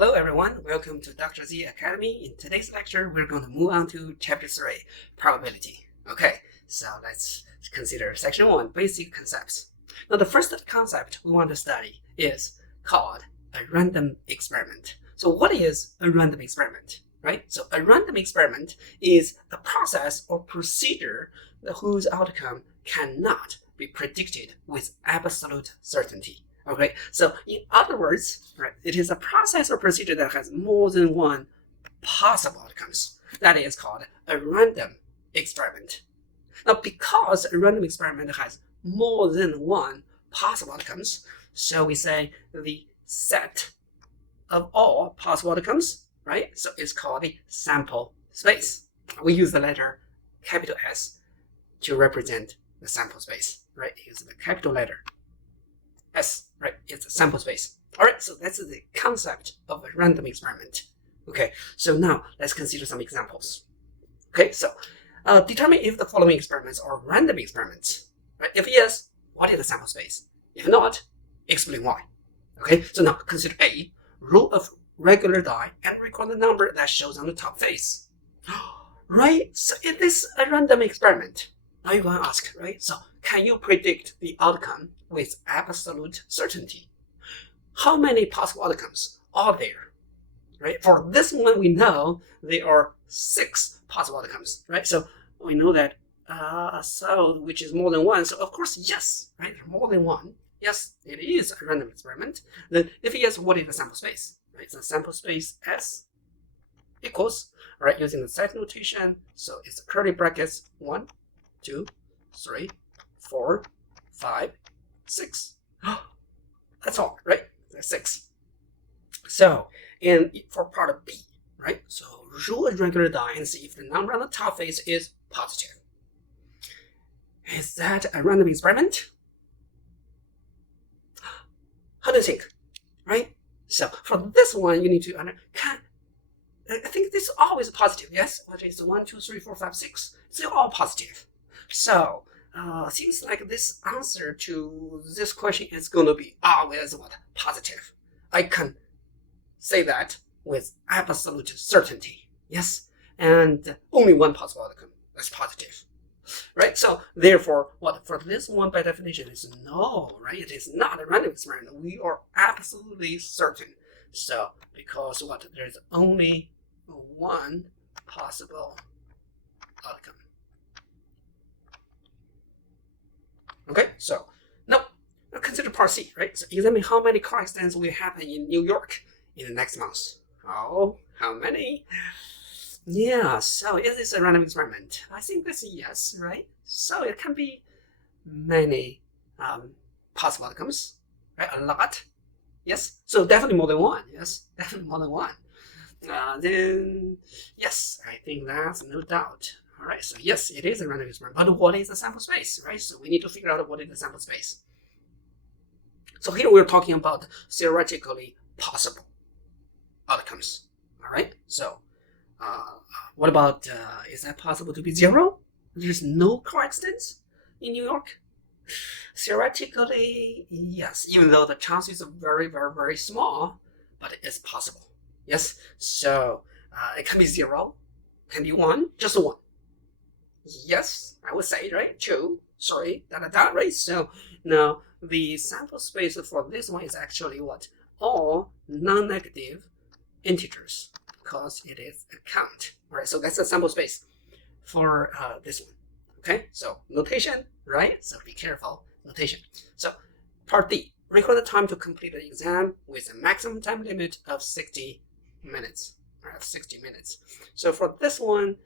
Hello everyone, welcome to DrZ Academy. In today's lecture, we're going to move on to Chapter 3, Probability. Okay, so let's consider Section 1, Basic Concepts. Now the first concept we want to study is called a random experiment. So what is a random experiment, right? So a random experiment is a process or procedure whose outcome cannot be predicted with absolute certainty. Okay, so in other words, right, it is a process or procedure that has more than one possible outcomes. That is called a random experiment. Now, because a random experiment has more than one possible outcomes, so we say the set of all possible outcomes, right? So it's called the sample space. We use the letter capital S to represent the sample space, right? Use the capital letter S, right? It's a sample space. All right, so that's the concept of a random experiment. Okay, so now let's consider some examples. Okay, so determine if the following experiments are random experiments, right? If yes, what is the sample space? If not, explain why. Okay, so now consider A, roll of regular die and record the number that shows on the top face. Right, so it is a random experiment. Now you're going to ask, right? So can you predict the outcome with absolute certainty? How many possible outcomes are there? Right? For this one, we know there are 6 possible outcomes, right? So we know that which is more than one. So of course, yes, right? More than one. Yes, it is a random experiment. Then if yes, what is the sample space? Right? So sample space S equals, right, using the set notation. So it's curly brackets 1, 2, 3, 4, 5, 6. That's all, right? That's 6. So, and for part of B, right? So roll a regular die and see if the number on the top face is positive. Is that a random experiment? How do you think, right? So for this one, you need to I think this is always positive, yes? Whether it's 1, 2, 3, 4, 5, 6, it's all positive. So, seems like this answer to this question is going to be always what? Positive. I can say that with absolute certainty. Yes? And only one possible outcome. That's positive. Right? So, therefore, what for this one by definition is no, right? It is not a random experiment. We are absolutely certain. So, because what? There's only one possible outcome. Okay, so now consider part C, right? So examine how many car accidents will happen in New York in the next month. Oh, how many? Yeah, so is this a random experiment? I think that's a yes, right? So it can be many possible outcomes, right? A lot. Yes, so definitely more than one. Yes, definitely more than one. Then, yes, I think that's no doubt. All right, so yes, it is a random experiment, but what is the sample space, right? So we need to figure out what is the sample space. So here we're talking about theoretically possible outcomes, all right? So what about, is that possible to be 0? There's no car accidents in New York? Theoretically, yes, even though the chances are very, very, very small, but it is possible. Yes, so it can be 0, can be 1, just 1. Yes, I would say, right? 2, sorry, right? So now the sample space for this one is actually what? All non-negative integers, because it is a count. All right, so that's the sample space for this one. Okay, so notation, right? So be careful, notation. So part D, record the time to complete the exam with a maximum time limit of 60 minutes. All right, 60 minutes. So for this one,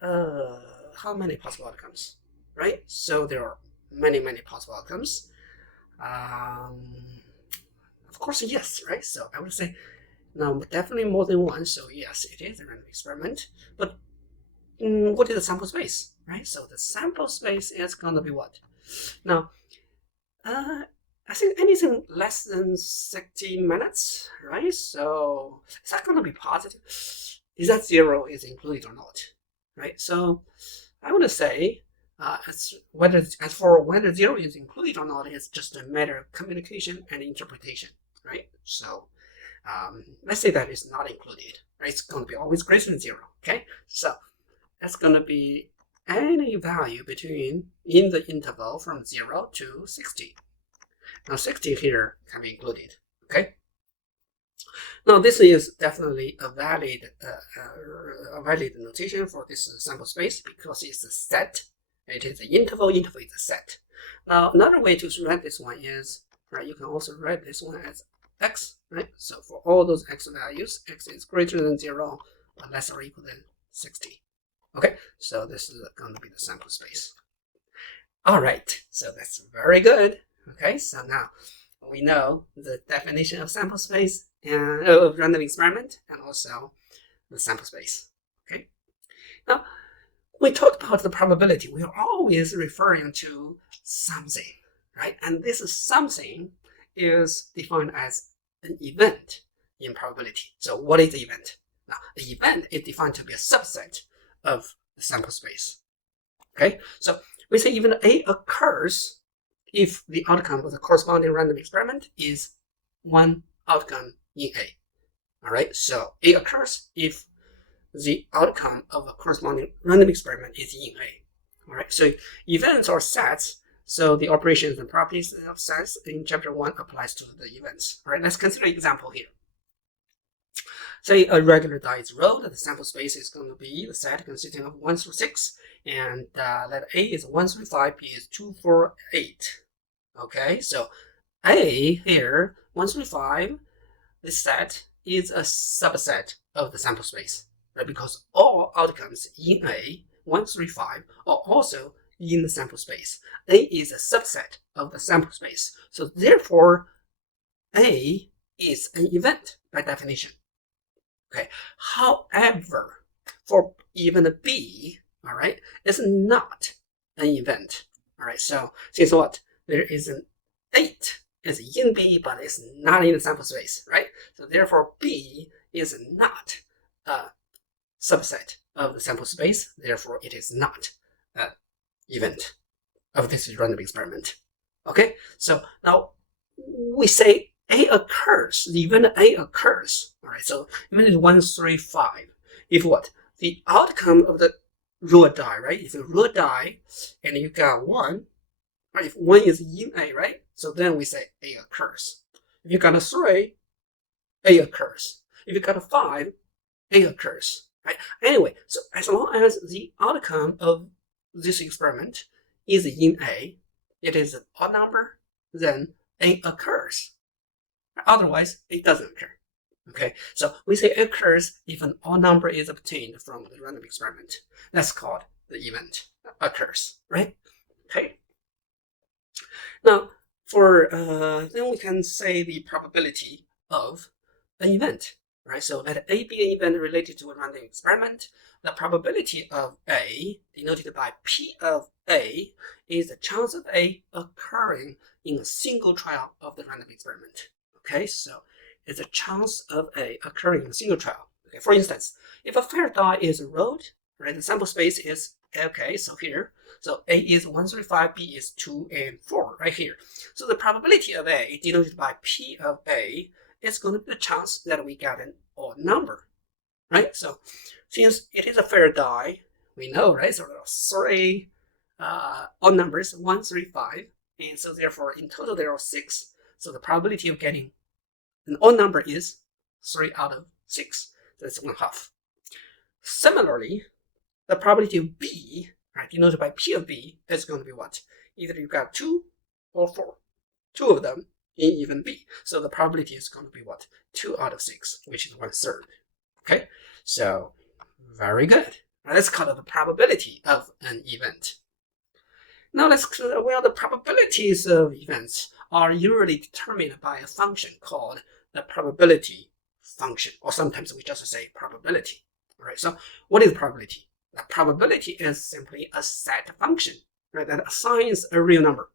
how many possible outcomes, right? So there are many, many possible outcomes. Of course, yes, right? So I would say now definitely more than one. So yes, it is a random experiment. But what is the sample space, right? So the sample space is going to be what? Now, I think anything less than 60 minutes, right? So is that going to be positive? Is that 0 is included or not, right? So I would say as for whether 0 is included or not, it's just a matter of communication and interpretation, right? So let's say that it's not included, right? It's going to be always greater than 0, okay? So that's going to be any value between in the interval from 0 to 60. Now 60 here can be included, okay? Now this is definitely a valid notation for this sample space because it's a set. It is an interval. Interval is a set. Now another way to write this one is, right? You can also write this one as x, right? So for all those x values, x is greater than 0, but less or equal than 60. Okay, so this is going to be the sample space. All right, so that's very good. Okay, so now we know the definition of sample space and of random experiment and also the sample space. Okay, now we talked about the probability. We are always referring to something, right? And this something is defined as an event in probability. So what is the event? Now, the event is defined to be a subset of the sample space. Okay, so we say even A occurs if the outcome of the corresponding random experiment is one outcome in A. All right, so A occurs if the outcome of a corresponding random experiment is in A. All right, so events are sets, so the operations and properties of sets in chapter 1 applies to the events. All right, let's consider an example here. Say a regular die is rolled, the sample space is going to be the set consisting of 1 through 6, and letter A is 1 through 5, B is 2, 4, 8. Okay, so A here, 1 through 5, this set is a subset of the sample space, right? Because all outcomes in A, 1 through 5, are also in the sample space. A is a subset of the sample space, so therefore A is an event by definition. Okay. However, for even B, all right, it's not an event. All right. So since what? There is an 8 is in B, but it's not in the sample space, right? So therefore, B is not a subset of the sample space. Therefore, it is not an event of this random experiment. Okay. So now we say A occurs, the event A occurs, all right, so event is 1, 3, 5. If what? The outcome of the rolled die, right? If you roll die and you got 1, right? If 1 is in A, right? So then we say A occurs. If you got a 3, A occurs. If you got a 5, A occurs, right? Anyway, so as long as the outcome of this experiment is in A, it is an odd number, then A occurs. Otherwise, it doesn't occur. Okay, so we say it occurs if an odd number is obtained from the random experiment. That's called the event occurs, right? Okay. Now, for then we can say the probability of an event, right? So let A be an event related to a random experiment. The probability of A, denoted by P of A, is the chance of A occurring in a single trial of the random experiment. Okay, so it's a chance of A occurring in a single trial. Okay, for instance, if a fair die is rolled, right, the sample space is, okay, so here, so A is 1 through 5, B is 2 and 4, right here. So the probability of A, denoted by P of A, is going to be the chance that we get an odd number, right? So since it is a fair die, we know, right, so there are 3 odd numbers, 1, 3, 5, and so therefore in total there are 6. So the probability of getting an odd number is 3 out of 6. That's 1/2. Similarly, the probability of B, right, denoted by P of B, is going to be what? Either you got 2 or 4. 2 of them in even B. So the probability is going to be what? 2 out of 6, which is 1/3. Okay, so very good. Let's call it the probability of an event. Now the probabilities of events are usually determined by a function called the probability function, or sometimes we just say probability. All right, so what is probability? The probability is simply a set function, right, that assigns a real number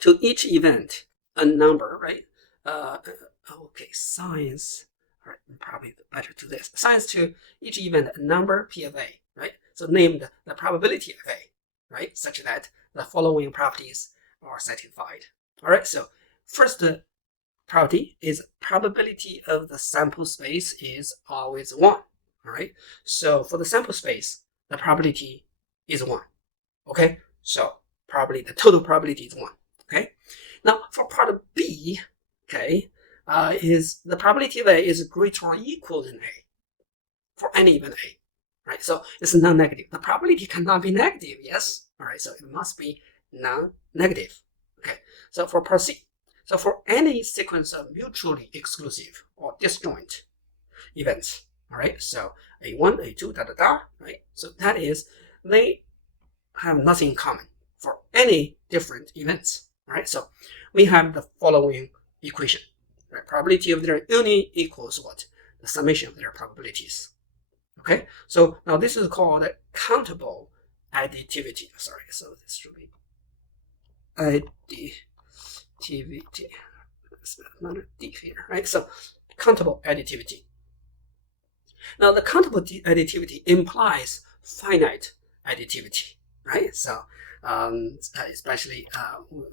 to each event, a number, right? Okay, science, all right, probably better to this. Assigns to each event a number P of A, right? So named the probability of A, right, such that the following properties are satisfied. All right, so first probability is probability of the sample space is always 1. All right. So for the sample space, the probability is 1. Okay. So probably the total probability is 1. Okay. Now for part B, okay, is the probability of A is greater or equal than A for any given A. Right. So it's non-negative. The probability cannot be negative. Yes. All right. So it must be non-negative. Okay. So for part C. So for any sequence of mutually exclusive or disjoint events, all right, so A1, A2, right? So that is, they have nothing in common for any different events, all right? So we have the following equation, right? Probability of their union equals what? The summation of their probabilities, okay? So now this is called countable additivity. Sorry, so this should be additivity. There's another D here, right? So countable additivity. Now the countable additivity implies finite additivity, right? So especially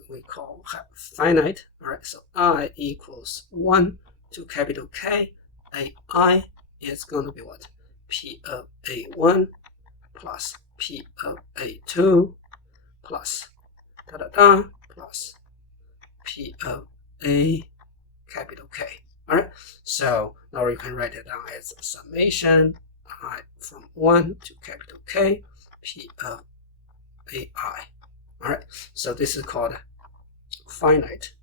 we call finite, all right? So I equals 1 to capital K. AI is going to be what? P of A1 plus P of A2 plus plus P of A capital K. All right. So now you can write it down as a summation I from 1 to capital K P of AI. All right. So this is called finite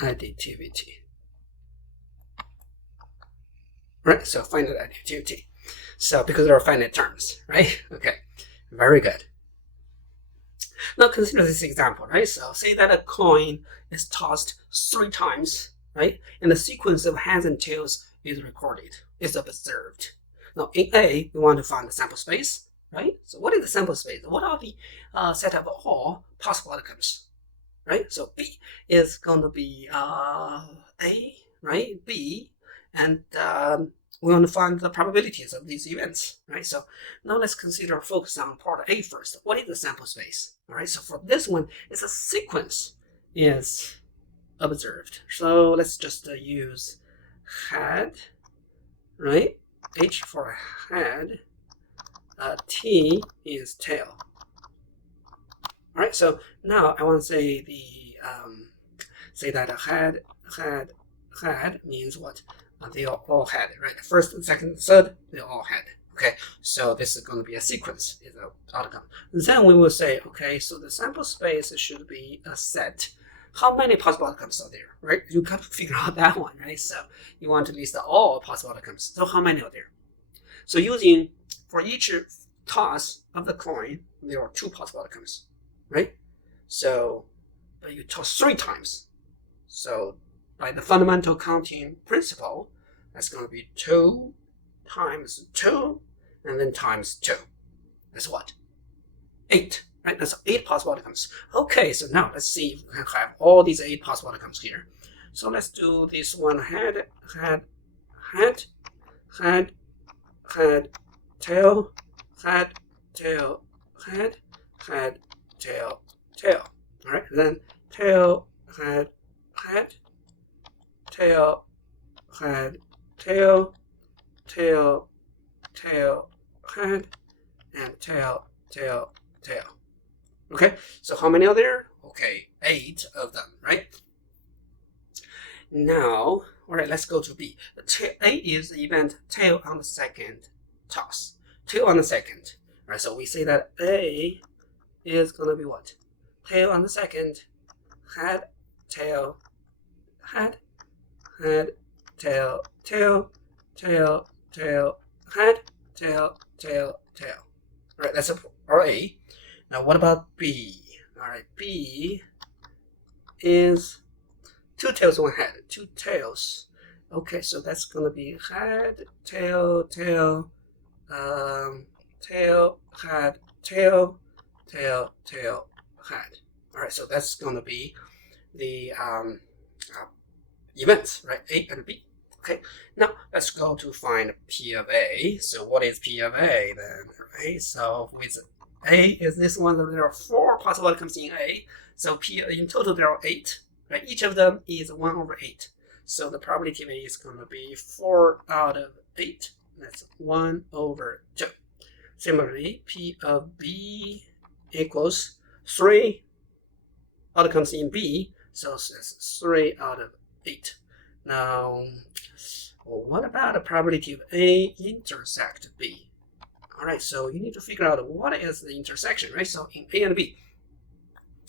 additivity. Right. So finite additivity. So because there are finite terms, right? Okay. Very good. Now consider this example, right? So say that a coin is tossed 3 times, right? And the sequence of heads and tails is recorded, is observed. Now in A, we want to find the sample space, right? So what is the sample space? What are the set of all possible outcomes, right? So B is going to be A, right? B, and we want to find the probabilities of these events, right? So now let's focus on part A first. What is the sample space? All right, so for this one, it's a sequence is observed. So let's just use head, right? H for head, T is tail. All right, so now I want to say say that a head means what? They are all head, right? The first, and second, and third, they all head. Okay, so this is going to be a sequence, is the outcome. Then we will say, okay, so the sample space should be a set. How many possible outcomes are there, right? You got to figure out that one, right? So you want to list all possible outcomes. So how many are there? So using, for each toss of the coin, there are 2 possible outcomes, right? So, but you toss 3 times. So by the fundamental counting principle, that's going to be 2 times 2, and then times 2. That's what? 8, right? That's 8 possible outcomes. Okay, so now let's see if we can have all these 8 possible outcomes here. So let's do this one: head, tail, tail, tail. All right, then tail, head, tail, tail, head, and tail. Okay, so how many are there? Okay, 8 of them, right? Now, all right, let's go to B. A is the event tail on the second toss. Tail on the second. All right, so we say that A is going to be what? Tail on the second, head, tail, head, tail, head, tail. All right, that's our A. Now what about B? All right, B is 2 tails, 1 head. 2 tails. Okay, so that's gonna be head, tail, head, tail, head. All right, so that's gonna be the events, right? A and B. Okay, now let's go to find P of A. So what is P of A then? Right, so with A is this one, there are 4 possible outcomes in A. So P in total there are 8. right? Each of them is 1 over 8. So the probability of A is going to be 4 out of 8. That's 1 over 2. Similarly, P of B equals 3 outcomes in B. So it's 3 out of 8. Now, what about the probability of A intersect B? All right, so you need to figure out what is the intersection, right? So in A and B,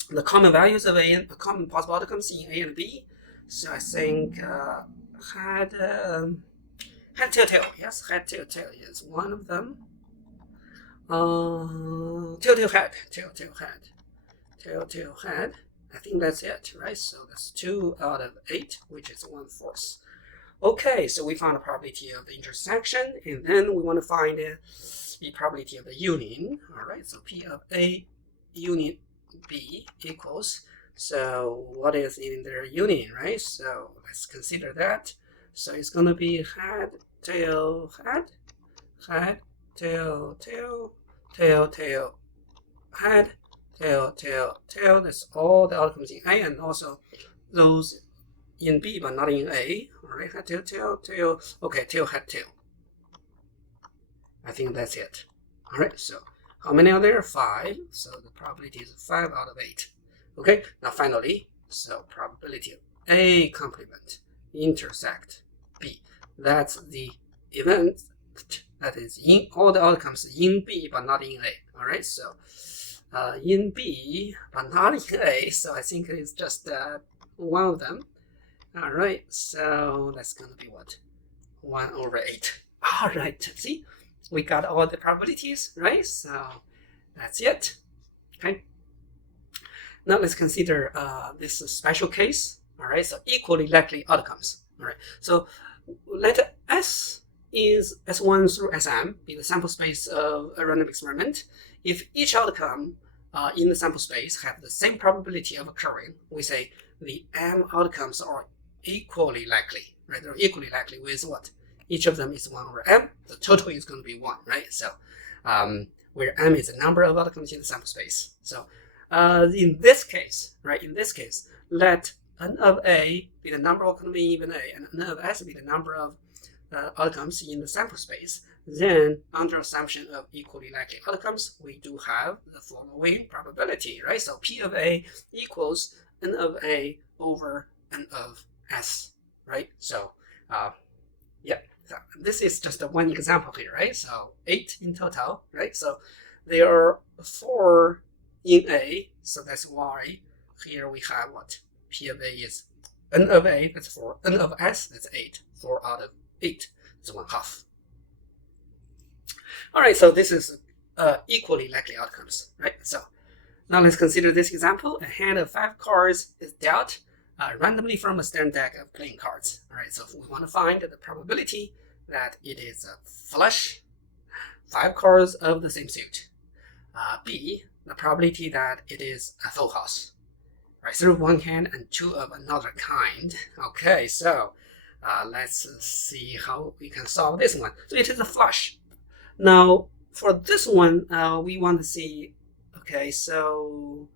the common values of A and the common possible outcomes in A and B. So I think head, tail, tail. Yes, head, tail, tail is one of them. Tail, tail, head, tail, tail, head, tail, tail, head. I think that's it, right? So that's 2 out of 8, which is 1/4. Okay, so we found the probability of the intersection, and then we want to find the probability of the union. All right, so P of A union B equals, so what is in their union, right? So let's consider that. So it's going to be head, tail, head, head, tail, tail, tail, tail, head, tail, tail, tail. That's all the outcomes in A, and also those in B but not in A. All right, head, tail, tail, tail. Okay, tail, head, tail. I think that's it. All right, so how many are there? 5. So the probability is 5 out of 8. Okay, now finally, so probability of A complement intersect B. That's the event that is in all the outcomes in B but not in A. All right, so in B but not in A. So I think it's just one of them. All right, so that's going to be what? 1 over 8. All right, see, we got all the probabilities, right? So that's it. Okay. Now let's consider this special case. All right, so equally likely outcomes. All right, so let S is S1 through Sm be the sample space of a random experiment. If each outcome in the sample space have the same probability of occurring, we say the M outcomes are equally likely, right? They're equally likely with what? Each of them is 1 over M. The total is going to be 1, right? So where M is the number of outcomes in the sample space. So in this case, right? In this case, let N of A be the number of outcomes in even A, and N of S be the number of outcomes in the sample space. Then, under assumption of equally likely outcomes, we do have the following probability, right? So P of A equals N of A over N of S, right? So, yeah, so this is just one example here, right? So 8 in total, right? So there are 4 in A, so that's why here we have what? P of A is N of A, that's 4. N of S, that's 8. 4 out of 8 is 1/2. All right, so this is equally likely outcomes, right? So now let's consider this example. A hand of 5 cards is dealt randomly from a standard deck of playing cards. All right, so we want to find the probability that it is a flush, 5 cards of the same suit. B, the probability that it is a full house. Right, 3 of one kind and 2 of another kind. Okay, so let's see how we can solve this one. So it is a flush. Now, for this one, we want to see, okay, so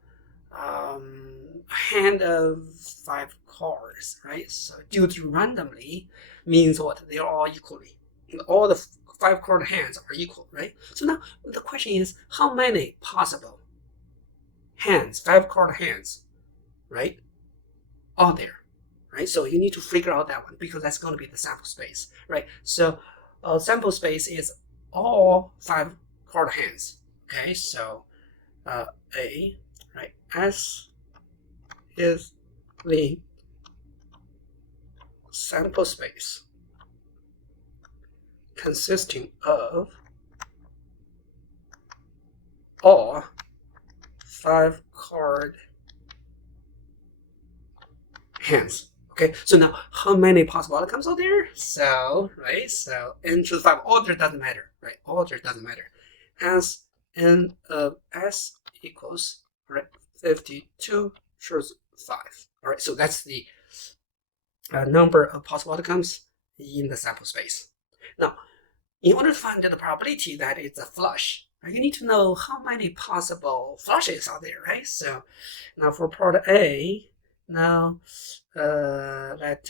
a hand of 5 cards, right? So due to randomly means what? They are all equally. All the 5 card hands are equal, right? So now the question is, how many possible hands, 5 card hands, right, are there, right? So you need to figure out that one because that's going to be the sample space, right? So sample space is all 5 card hands, okay? So A, right, S is the sample space consisting of all 5 card hands. Okay, so now how many possible outcomes are there? So, right, so n to the 5, order doesn't matter, right? Order doesn't matter. Hence, n of S equals, right, 52 choose 5. All right, so that's the number of possible outcomes in the sample space. Now, in order to find the probability that it's a flush, right, you need to know how many possible flushes are there, right? So now for part A, Now let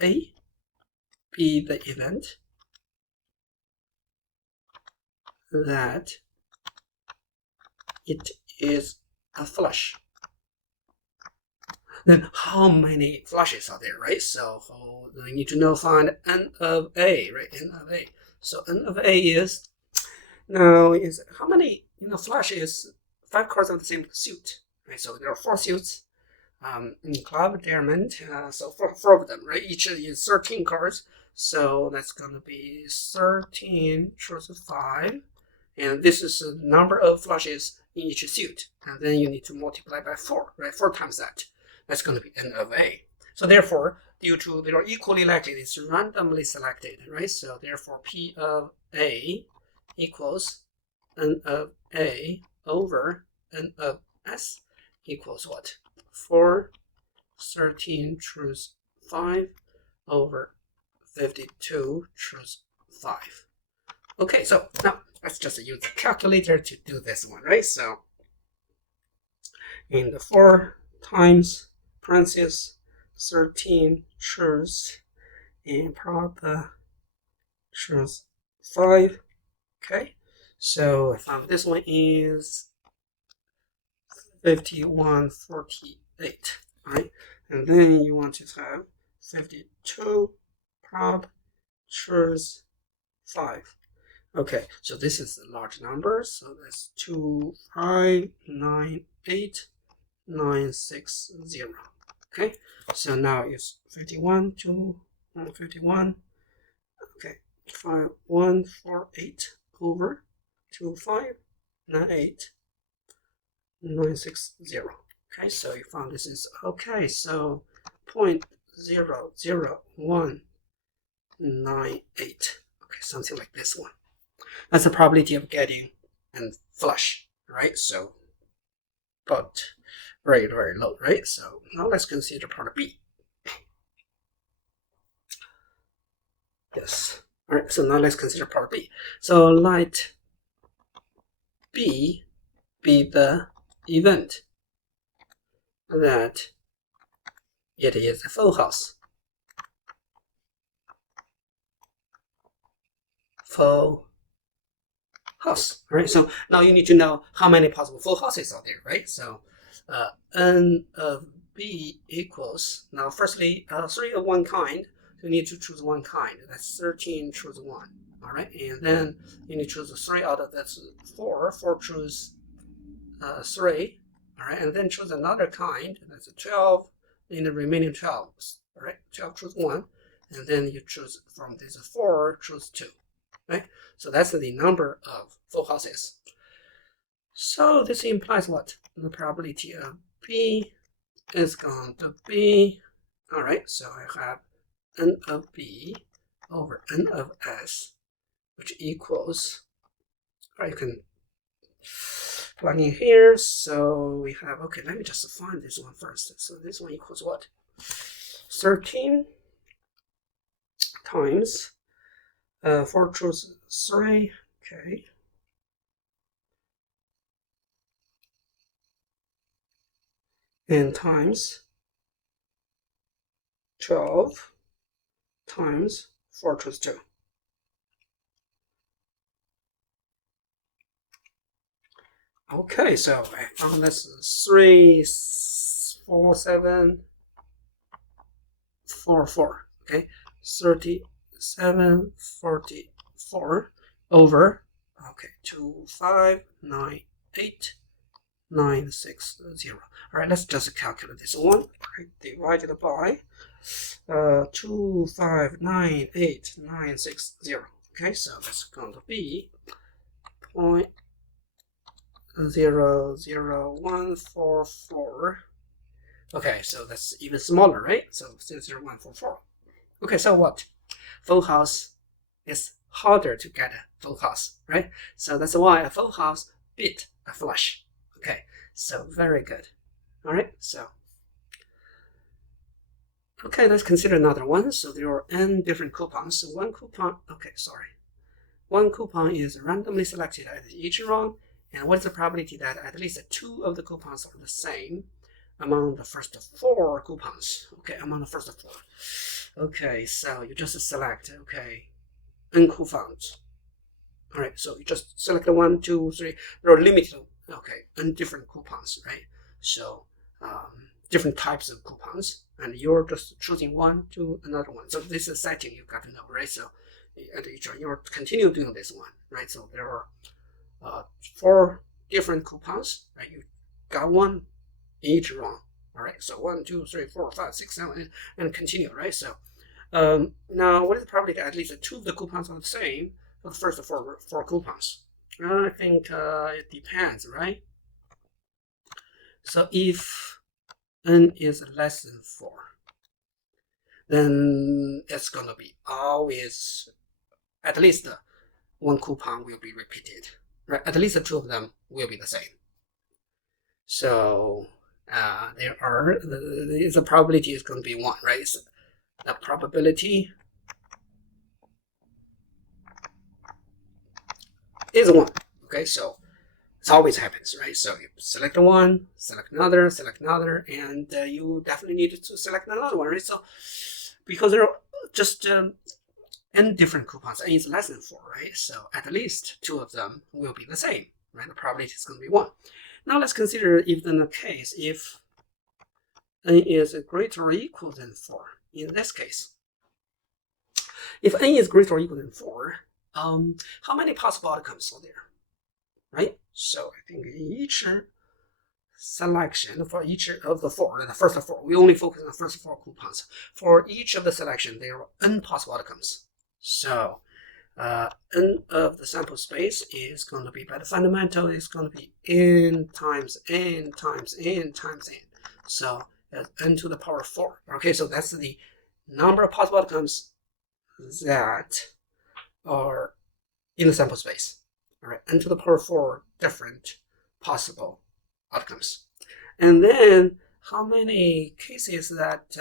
A be the event that it is a flush. Then how many flushes are there, right? So we need to find n of A, right? N of A. So n of A is now is how many flush is 5 cards of the same suit, right? So there are 4 suits in club diamond. So four of them, right? Each is 13 cards. So that's gonna be 13 choose 5, and this is the number of flushes in each suit, and then you need to multiply by 4, right? 4 times that. That's going to be n of A. So therefore, due to they are equally likely, it's randomly selected, right? So therefore, P of A equals n of A over n of S equals what? 4, 13 choose 5 over 52 choose 5. Okay, so now let's just use the calculator to do this one, right? So in the 4 times parentheses 13 choose and prob choose 5. Okay, so I found this one is 5148, right? And then you want to have 52 prob choose 5. Okay, so this is a large number, so that's 2598960. Okay, so now it's 51 to 51. Okay, 5148 over 2598960. Okay, so you found this is okay. So 0.00198. Okay, something like this one. That's the probability of getting and flush, right? So, but very, very low, right? So now let's consider part B. Yes. All right, so now let's consider part B. So let B be the event that it is a full house. Full house, right? So now you need to know how many possible full houses are there, right? So n of B equals, now firstly, 3 of one kind, so you need to choose one kind. That's 13 choose 1, all right? And then you need to choose 3 out of that's 4 choose 3, all right? And then choose another kind, that's 12 in the remaining 12, all right? 12 choose 1, and then you choose from this 4 choose 2, right? So that's the number of full houses. So this implies what? The probability of B is going to be, all right, so I have n of B over n of S, which equals, or you can plug in here. So we have, okay, let me just find this one first. So this one equals what? 13 times 4 choose 3, okay. And times 12 times 4 choose 2. Okay, so I found this 3, 4, 7, 4, 4. Okay, 37, 44 over, okay, 2598960. All right, let's just calculate this one. Right, divided by 2598960. Okay, so that's going to be 0.00144. Okay, so that's even smaller, right? So 0.0144. Okay, so what? Full house is harder to get a full house, right? So that's why a full house beat a flush. Okay, so very good. All right, so okay, let's consider another one. So there are n different coupons. So one coupon is randomly selected at each round. And what's the probability that at least 2 of the coupons are the same? among the first 4 coupons. Okay, among the first 4. Okay, so you just select, okay, n coupons. All right, so you just select 1, 2, 3. There are limited, okay, n different coupons, right? So different types of coupons, and you're just choosing one to another one. So this is setting you got to know, right? So you're continue doing this one, right? So there are 4 different coupons, right? You got one in each round. All right, so 1, 2, 3, 4, 5, 6, 7, and continue, right? So now what is the probability that at least 2 of the coupons are the same for the first 4 coupons? I think it depends, right? So if n is less than 4, then it's gonna be always at least 1 coupon will be repeated, right? At least 2 of them will be the same. So the probability is going to be 1, right? So the probability is 1. Okay, so it always happens, right? So you select one, select another, and you definitely need to select another one, right? So because there are just n different coupons, n is less than 4, right? So at least 2 of them will be the same, right? The probability is going to be 1. Now let's consider if in the case if n is greater or equal than 4. In this case, if n is greater or equal than 4, how many possible outcomes are there, right? So I think each selection for each of the 4, the first 4, we only focus on the first 4 coupons. For each of the selection, there are n possible outcomes. So n of the sample space is going to be, by the fundamental, is going to be n times n times n times n. So that's n to the power 4. Okay, so that's the number of possible outcomes that are in the sample space. All right, n to the power 4 different possible outcomes. And then how many cases that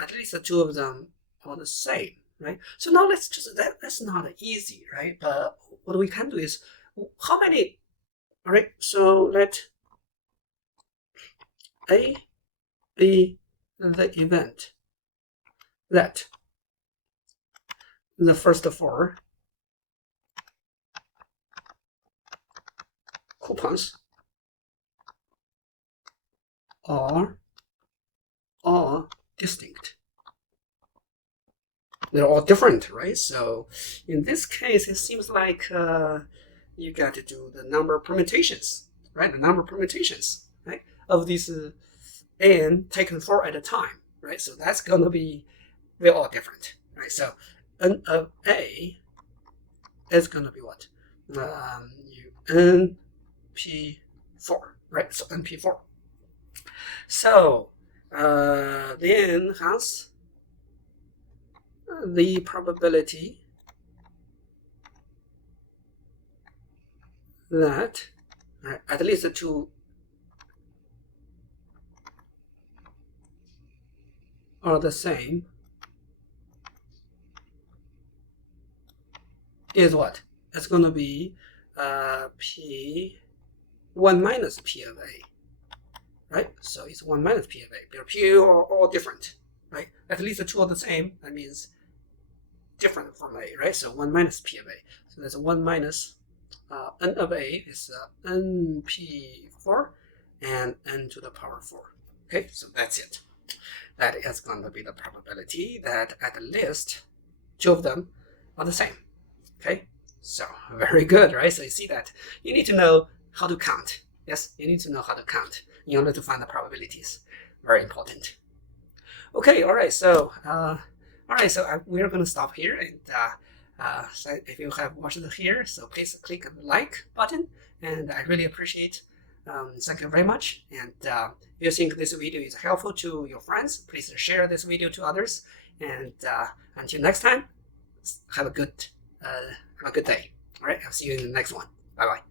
at least 2 of them are the same, right? So now let's just, that's not easy, right? But what we can do is, how many, all right, so let A be the event that the first 4 coupons are all distinct. They're all different, right? So in this case, it seems like you got to do the number of permutations, right? The number of permutations, right, of these n taken 4 at a time, right? So that's gonna be, they're all different, right? So n of A is gonna be what? NP4, right? So NP4. So then hence the probability that at least 2 are the same is what? It's going to be P1 minus P of A, right? So it's 1 minus P of A. But P are all different, right? At least 2 are the same. That means different from A, right? So 1 minus P of A. So that's 1 minus n of A is NP4 and n to the power 4. Okay, so that's it. That is going to be the probability that at least 2 of them are the same. Okay, so very good, right? So you see that you need to know how to count. Yes, you need to know how to count in order to find the probabilities. Very important. Okay, all right. So we're going to stop here, and so if you have watched it here, so please click the like button, and I really appreciate. Thank you very much. And if you think this video is helpful to your friends, please share this video to others. And until next time, have a good day. All right, I'll see you in the next one. Bye bye.